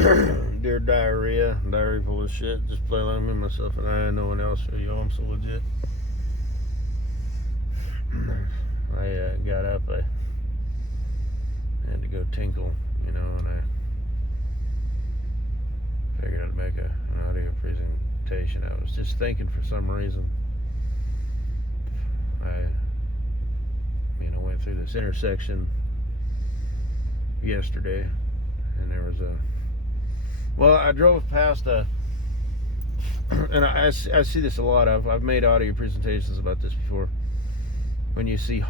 Dear diarrhea, diary full of shit. Just play along with myself and I, no one else. Yo, I'm so legit. I got up. I had to go tinkle, and I figured I'd make an audio presentation. I was just thinking for some reason. I went through this intersection yesterday, and there was I drove past and I see this a lot. I've made audio presentations about this before. When you see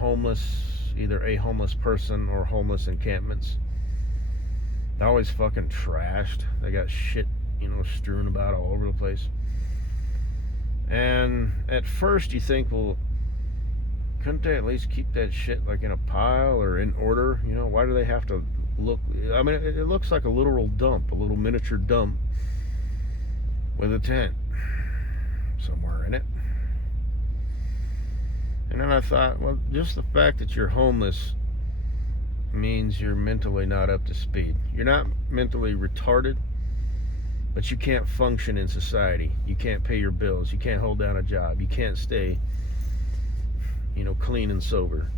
either a homeless person or homeless encampments, they're always fucking trashed. They got shit, strewn about all over the place. And at first you think, well, couldn't they at least keep that shit like in a pile or in order? Why do they have to look? I mean, it looks like a literal dump, a little miniature dump with a tent somewhere in it. And then I thought, well, just the fact that you're homeless means you're mentally not up to speed. You're not mentally retarded, but you can't function in society. You can't pay your bills. You can't hold down a job. You can't stay clean and sober.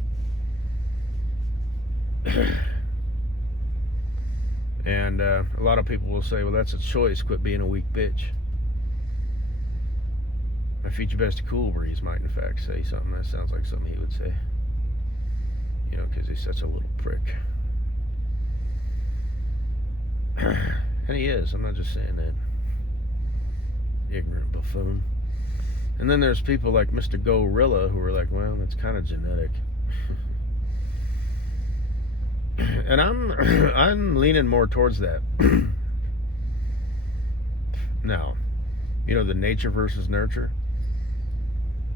And a lot of people will say, well, that's a choice. Quit being a weak bitch. My future bestie Cool Breeze might in fact say something that sounds like something he would say. Because he's such a little prick. And he is. I'm not just saying that. Ignorant buffoon. And then there's people like Mr. Gorilla who are like, well, that's kind of genetic. And I'm leaning more towards that. Now, the nature versus nurture.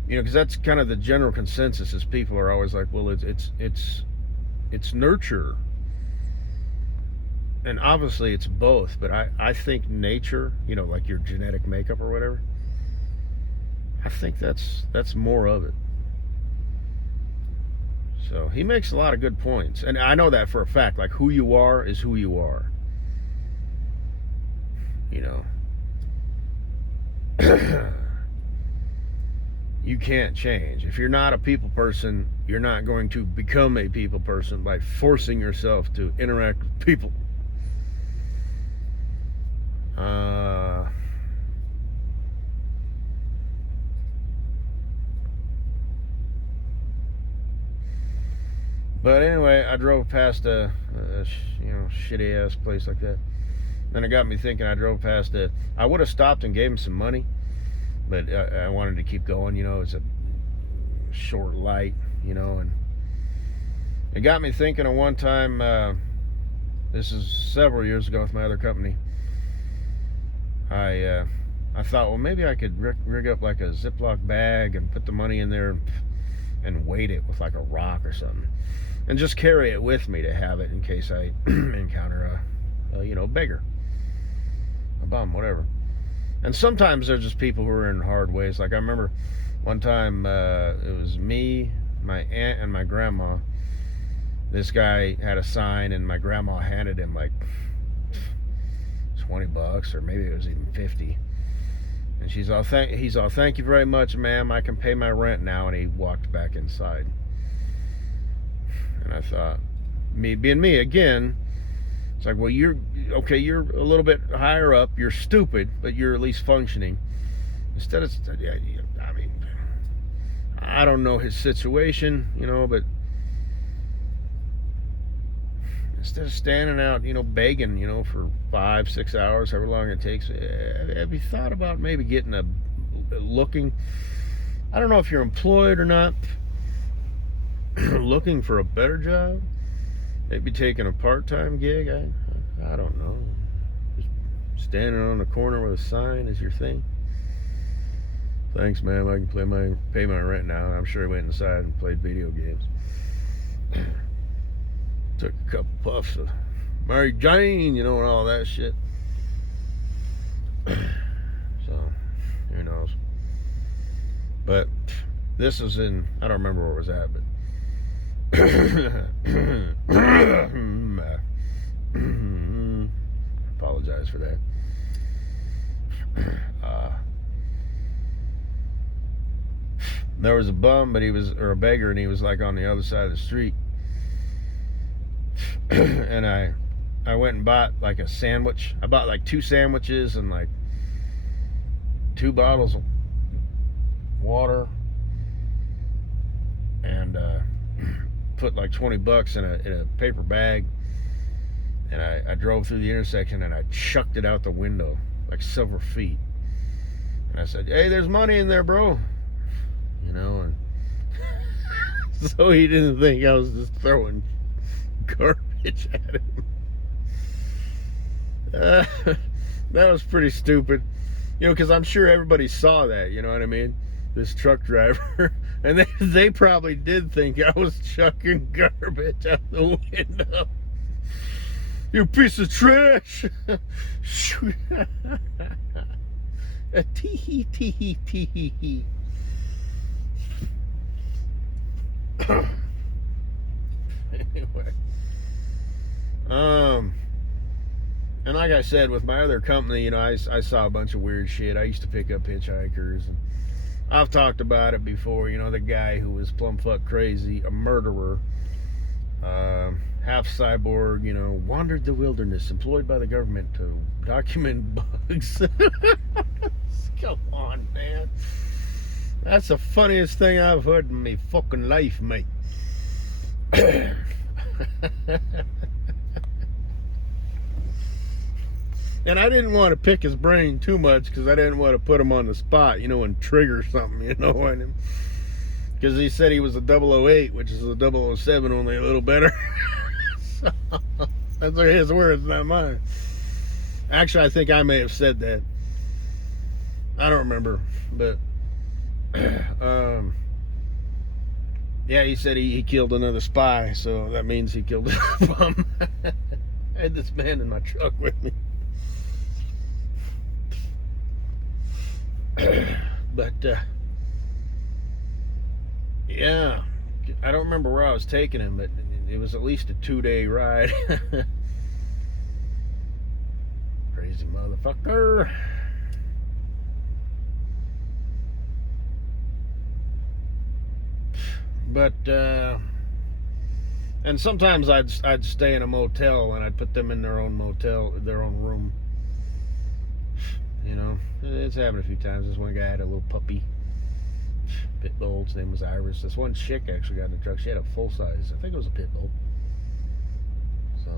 Because that's kind of the general consensus. Is people are always like, well, it's nurture. And obviously it's both, but I think nature, like your genetic makeup or whatever, I think that's more of it. So he makes a lot of good points. And I know that for a fact. Like, who you are is who you are. You can't change. If you're not a people person, you're not going to become a people person by forcing yourself to interact with people. But anyway, I drove past a shitty ass place like that. Then it got me thinking. I drove past it. I would have stopped and gave him some money, but I wanted to keep going. It's a short light. And it got me thinking of one time. This is several years ago with my other company. I thought, well, maybe I could rig up like a Ziploc bag and put the money in there and weight it with like a rock or something, and just carry it with me to have it in case I encounter a beggar, a bum, whatever. And sometimes there's just people who are in hard ways. Like I remember one time, it was me, my aunt, and my grandma. This guy had a sign, and my grandma handed him like $20, or maybe it was even 50. And he's all, thank you very much, ma'am. I can pay my rent now. And he walked back inside. And I thought, me being me again, it's like, well, you're a little bit higher up. You're stupid, but you're at least functioning. Instead of, I mean, I don't know his situation, but instead of standing out, begging, for 5-6 hours, however long it takes, have you thought about maybe getting looking? I don't know if you're employed or not. Looking for a better job, maybe taking a part-time gig. I don't know. Just standing on the corner with a sign is your thing. Thanks, ma'am. I can pay my rent now. I'm sure he went inside and played video games. Took a couple puffs of Mary Jane, and all that shit. So, who knows? But this is in, I don't remember where it was at, but apologize. apologize for that. There was a bum, but or a beggar, and he was like on the other side of the street. And I went and bought like a sandwich. I bought like 2 sandwiches and like 2 bottles of water, and put like $20 in a paper bag. And I drove through the intersection and I chucked it out the window like several feet. And I said, "Hey, there's money in there, bro." You know, and so he didn't think I was just throwing garbage at him. That was pretty stupid. You know, because I'm sure everybody saw that, you know what I mean? This truck driver. And they probably did think I was chucking garbage out the window. "You piece of trash!" Tee tee tee. Anyway, and like I said, with my other company, you know, I saw a bunch of weird shit. I used to pick up hitchhikers, and I've talked about it before. You know, the guy who was plumb fuck crazy, a murderer, half cyborg, you know, wandered the wilderness, employed by the government to document bugs. Come on, man. That's the funniest thing I've heard in my fucking life, mate. And I didn't want to pick his brain too much because I didn't want to put him on the spot, you know, and trigger something, you know. Because he said he was a 008, which is a 007, only a little better. So, that's his words, not mine. Actually, I think I may have said that. I don't remember, but yeah, he said he killed another spy, so that means he killed a bum. I had this man in my truck with me. But yeah, I don't remember where I was taking him, but it was at least a 2-day ride. Crazy motherfucker. But and sometimes I'd stay in a motel and I'd put them in their own room. You know, it's happened a few times. This one guy had a little puppy, pit bull. His name was Iris. This one chick actually got in the truck. She had a full size. I think it was a pit bull. So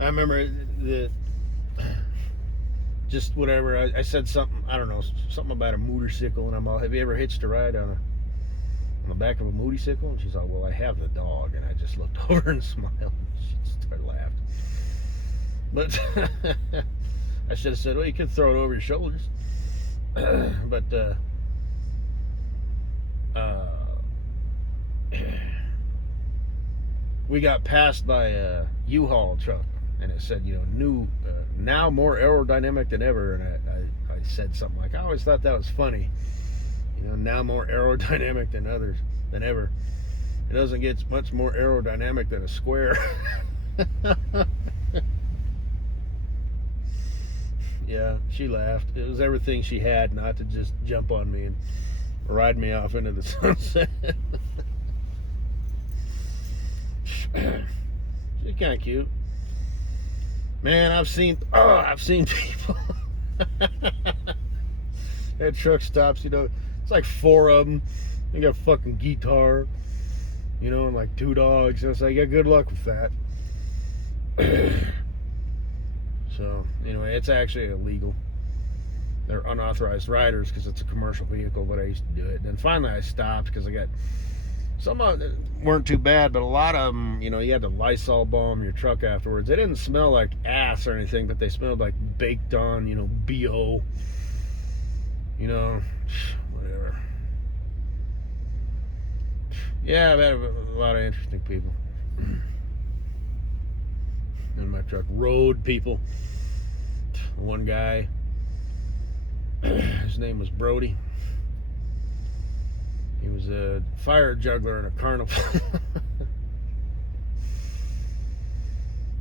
I remember just whatever. I said something. I don't know, something about a motorcycle, and I'm all, "Have you ever hitched a ride on the back of a motorcycle?" And she's all, "Well, I have the dog." And I just looked over and smiled. She started laughing. But I should have said, "Well, you could throw it over your shoulders." But we got passed by a U-Haul truck, and it said, you know, new, now more aerodynamic than ever. And I said something like, "I always thought that was funny. You know, now more aerodynamic than ever. It doesn't get much more aerodynamic than a square." Yeah, she laughed. It was everything she had not to just jump on me and ride me off into the sunset. She's kind of cute. Man, I've seen people at truck stops, you know, it's like 4 of them. They got a fucking guitar, you know, and like 2 dogs. And it's like, yeah, good luck with that. So, anyway, it's actually illegal. They're unauthorized riders because it's a commercial vehicle, but I used to do it. And then finally I stopped because I got, some of them weren't too bad, but a lot of them, you know, you had to Lysol balm your truck afterwards. They didn't smell like ass or anything, but they smelled like baked on, you know, BO. You know, whatever. Yeah, I've had a lot of interesting people in my truck. Road people. One guy, his name was Brody. He was a fire juggler in a carnival.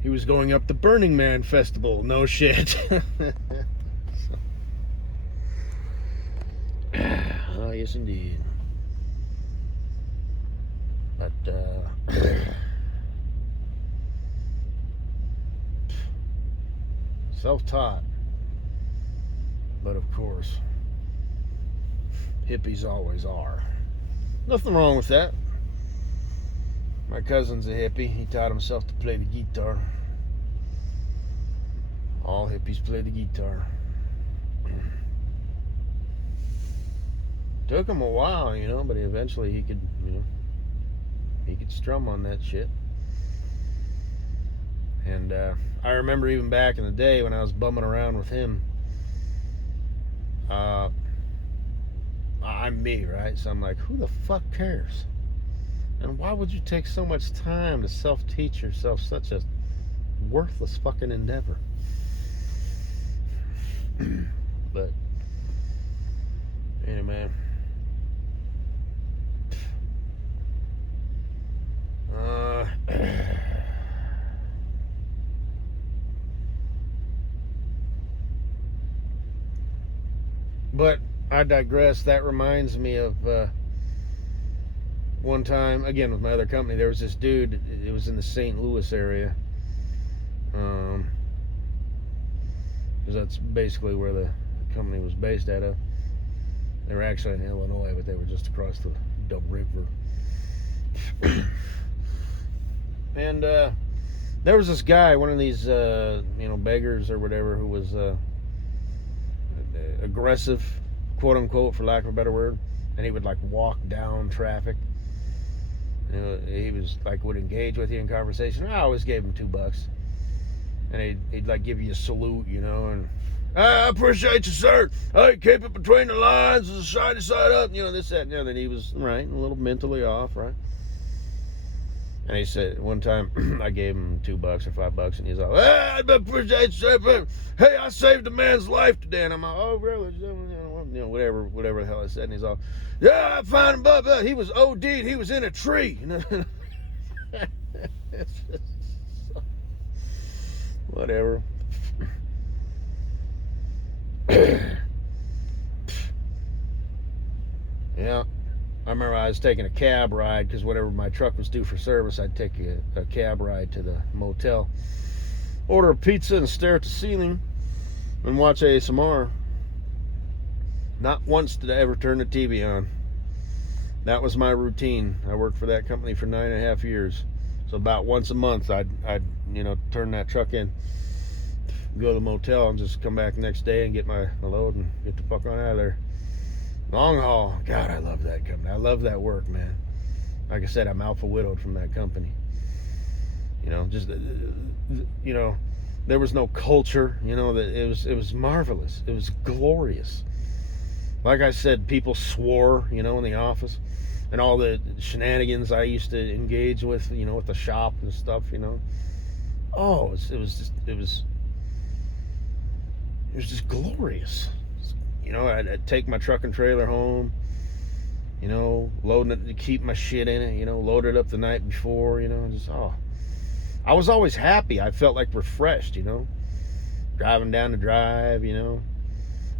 He was going up the Burning Man festival. No shit. So. Oh, yes, indeed. But, self-taught. But, of course, hippies always are. Nothing wrong with that. My cousin's a hippie. He taught himself to play the guitar. All hippies play the guitar. Took him a while, you know, but eventually he could, you know, he could strum on that shit. And I remember even back in the day when I was bumming around with him, I'm me, right? So I'm like, who the fuck cares? And why would you take so much time to self-teach yourself such a worthless fucking endeavor? But anyway, man. But I digress. That reminds me of one time, again with my other company, there was this dude, it was in the St. Louis area. Because that's basically where the company was based out of. They were actually in Illinois, but they were just across the Dub River. And there was this guy, one of these, beggars or whatever, who was aggressive, quote unquote, for lack of a better word. And he would like walk down traffic. You know, he was like would engage with you in conversation. I always gave him $2, and he'd like give you a salute, you know, and I appreciate you, sir. Hey, keep it between the lines, the shiny side up, you know, this, that, and the other. And he was right, a little mentally off, right? And he said one time I gave him $2 or $5, and he's all, hey, I appreciate you, sir. Hey, I saved a man's life today. And I'm like, oh, really? You know, whatever the hell I said. And he's all, yeah, I found him, but he was OD'd. He was in a tree. It's just whatever. Yeah. I remember I was taking a cab ride because whenever my truck was due for service, I'd take a cab ride to the motel, order a pizza and stare at the ceiling and watch ASMR. Not once did I ever turn the TV on. That was my routine. I worked for that company for 9.5 years. So about once a month, I'd turn that truck in, go to the motel, and just come back the next day and get my load and get the fuck on out of there. Long haul. God, I love that company. I love that work, man. Like I said, I'm alpha widowed from that company. You know, just, you know, there was no culture, you know, that it was marvelous. It was glorious. Like I said, people swore, you know, in the office, and all the shenanigans I used to engage with, you know, with the shop and stuff, you know. Oh, it was just glorious. You know, I'd take my truck and trailer home, you know, loading it to keep my shit in it, you know, load it up the night before, you know, just, I was always happy. I felt like refreshed, you know, driving down the drive, you know,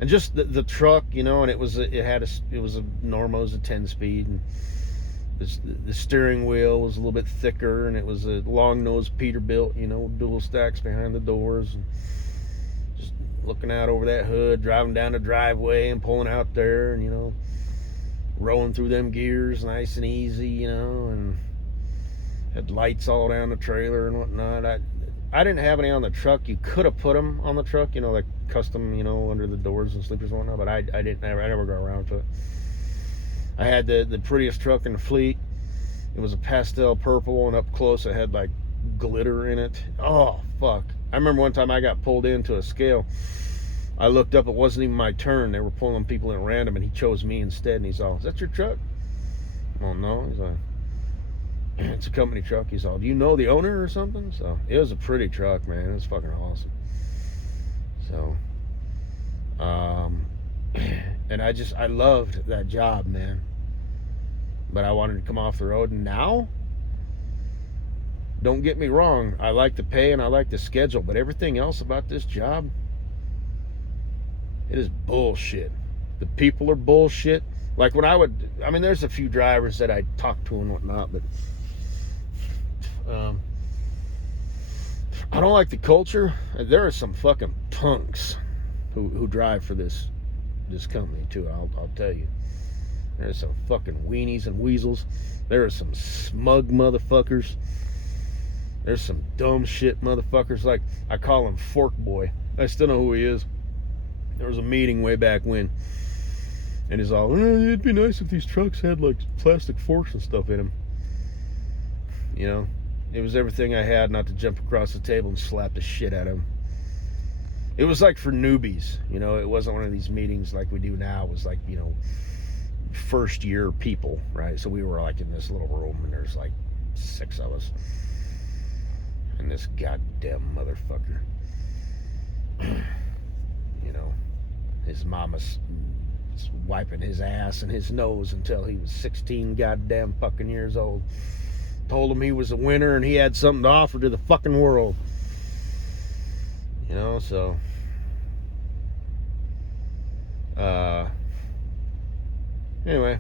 and just the truck, you know, and it was a normal, it was a 10-speed, and the steering wheel was a little bit thicker, and it was a long-nosed Peterbilt, you know, dual stacks behind the doors, and just looking out over that hood, driving down the driveway and pulling out there, and, you know, rolling through them gears nice and easy, you know, and had lights all down the trailer and whatnot. I didn't have any on the truck. You could have put them on the truck, you know, like custom, you know, under the doors and sleepers and whatnot, but I never got around to it. I had the prettiest truck in the fleet. It was a pastel purple, and up close it had like glitter in it. Oh, fuck. I remember one time I got pulled into a scale. I looked up, it wasn't even my turn. They were pulling people in random, and he chose me instead. And he's all, is that your truck? Well, no. He's like, it's a company truck. He's all, do you know the owner or something? So it was a pretty truck, man. It was fucking awesome. So, and I loved that job, man. But I wanted to come off the road, and now Don't get me wrong, I like the pay and I like the schedule, but everything else about this job, it is bullshit. The people are bullshit. Like when I mean, there's a few drivers that I talk to and whatnot, but I don't like the culture. There are some fucking punks who drive for this company too. I'll tell you. There's some fucking weenies and weasels. There are some smug motherfuckers. There's some dumb shit motherfuckers. Like, I call him Fork Boy. I still know who he is. There was a meeting way back when, and he's all, it'd be nice if these trucks had like plastic forks and stuff in them. You know, it was everything I had not to jump across the table and slap the shit out of him. It was like for newbies, you know. It wasn't one of these meetings like we do now. It was like, you know, first year people, right? So we were like in this little room, and there's like 6 of us, and this goddamn motherfucker, you know, his mama's wiping his ass and his nose until he was 16 goddamn fucking years old. Told him he was a winner and he had something to offer to the fucking world. You know, so anyway,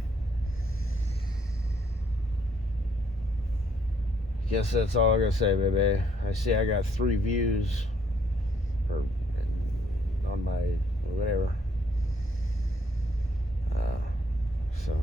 guess that's all I gotta say, baby. I see I got 3 views on my whatever. So